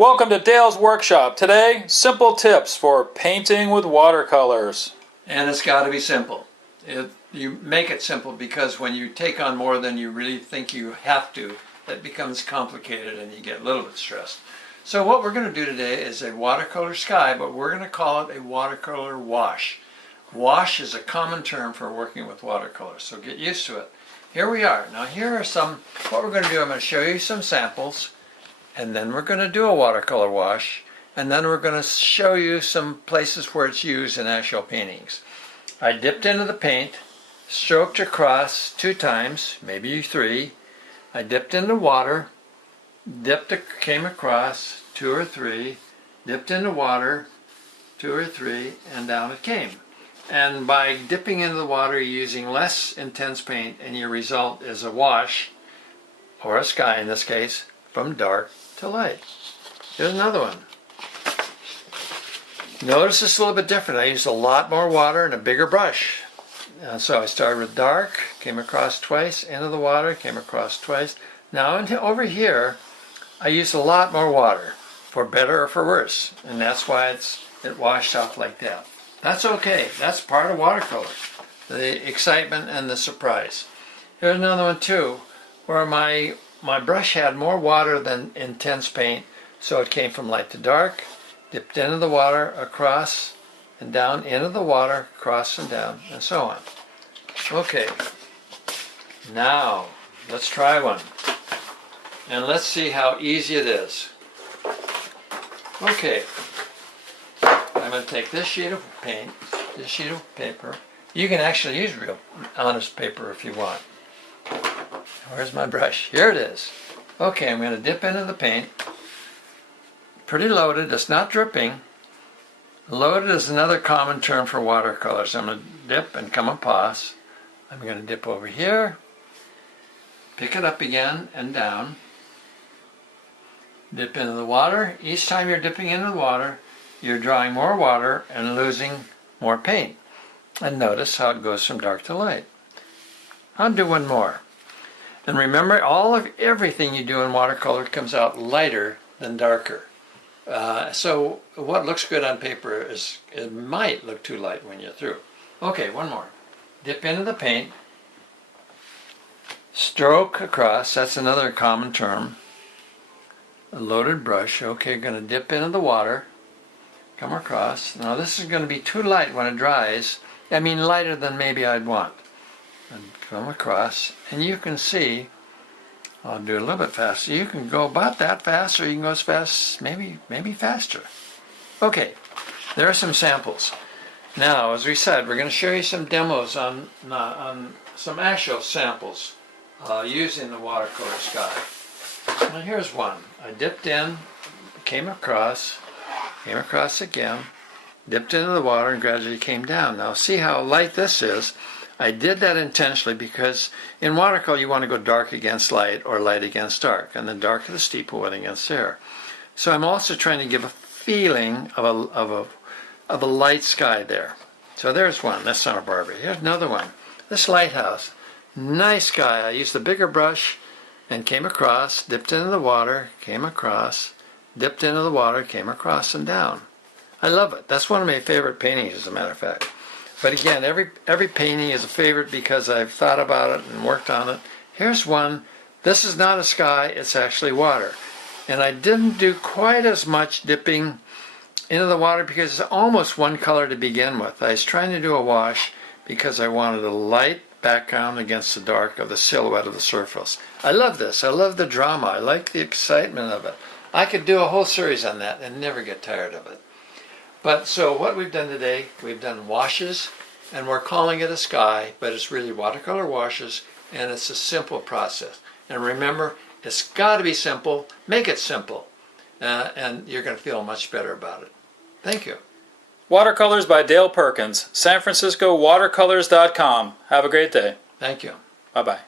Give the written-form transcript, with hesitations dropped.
Welcome to Dale's Workshop. Today, simple tips for painting with watercolors. And it's got to be simple. You make it simple because when you take on more than you really think you have to, it becomes complicated and you get a little bit stressed. So what we're going to do today is a watercolor sky, but we're going to call it a watercolor wash. Wash is a common term for working with watercolors, so get used to it. Here we are. Now here are what we're going to do. I'm going to show you some samples, and then we're going to do a watercolor wash, and then we're going to show you some places where it's used in actual paintings. I dipped into the paint, stroked across 2 times, maybe 3. I dipped into water, came across 2 or 3, dipped into water 2 or 3, and down it came. And by dipping into the water, you're using less intense paint, and your result is a wash, or a sky in this case, from dark to light. Here's another one. Notice it's a little bit different. I used a lot more water and a bigger brush. So I started with dark, came across twice, into the water, came across twice. Now over here, I used a lot more water, for better or for worse. And that's why it washed off like that. That's okay. That's part of watercolor. The excitement and the surprise. Here's another one too, where my brush had more water than intense paint, so it came from light to dark, dipped into the water, across and down, into the water, across and down, and so on. Okay, now let's try one. And let's see how easy it is. Okay, I'm going to take this sheet of paint, this sheet of paper. You can actually use real honest paper if you want. Where's my brush? Here it is. Okay, I'm going to dip into the paint. Pretty loaded, it's not dripping. Loaded is another common term for watercolors. I'm going to dip and come across. I'm going to dip over here, pick it up again and down. Dip into the water. Each time you're dipping into the water, you're drawing more water and losing more paint. And notice how it goes from dark to light. I'll do one more. And remember, everything you do in watercolor comes out lighter than darker. So what looks good on paper it might look too light when you're through. Okay, one more. Dip into the paint, stroke across, that's another common term. A loaded brush. Okay, going to dip into the water, come across. Now this is going to be too light when it dries. I mean lighter than maybe I'd want. And come across, and you can see, I'll do it a little bit faster. You can go about that fast, or you can go as fast, maybe faster. Okay, there are some samples. Now, as we said, we're going to show you some demos on some actual samples using the watercolor sky. Well, here's one. I dipped in, came across again, dipped into the water, and gradually came down. Now, see how light this is. I did that intentionally because in watercolor you want to go dark against light or light against dark, and the darker the steeple went against there. So I'm also trying to give a feeling of a light sky there. So there's one. That's Santa Barbara. Here's another one. This lighthouse. Nice sky. I used the bigger brush and came across, dipped into the water, came across, dipped into the water, came across and down. I love it. That's one of my favorite paintings, as a matter of fact. But again, every painting is a favorite because I've thought about it and worked on it. Here's one. This is not a sky, it's actually water. And I didn't do quite as much dipping into the water because it's almost one color to begin with. I was trying to do a wash because I wanted a light background against the dark of the silhouette of the surface. I love this. I love the drama. I like the excitement of it. I could do a whole series on that and never get tired of it. But so what we've done today, we've done washes, and we're calling it a sky, but it's really watercolor washes, and it's a simple process. And remember, it's got to be simple. Make it simple, and you're going to feel much better about it. Thank you. Watercolors by Dale Perkins, San Francisco Watercolors.com. Have a great day. Thank you. Bye-bye.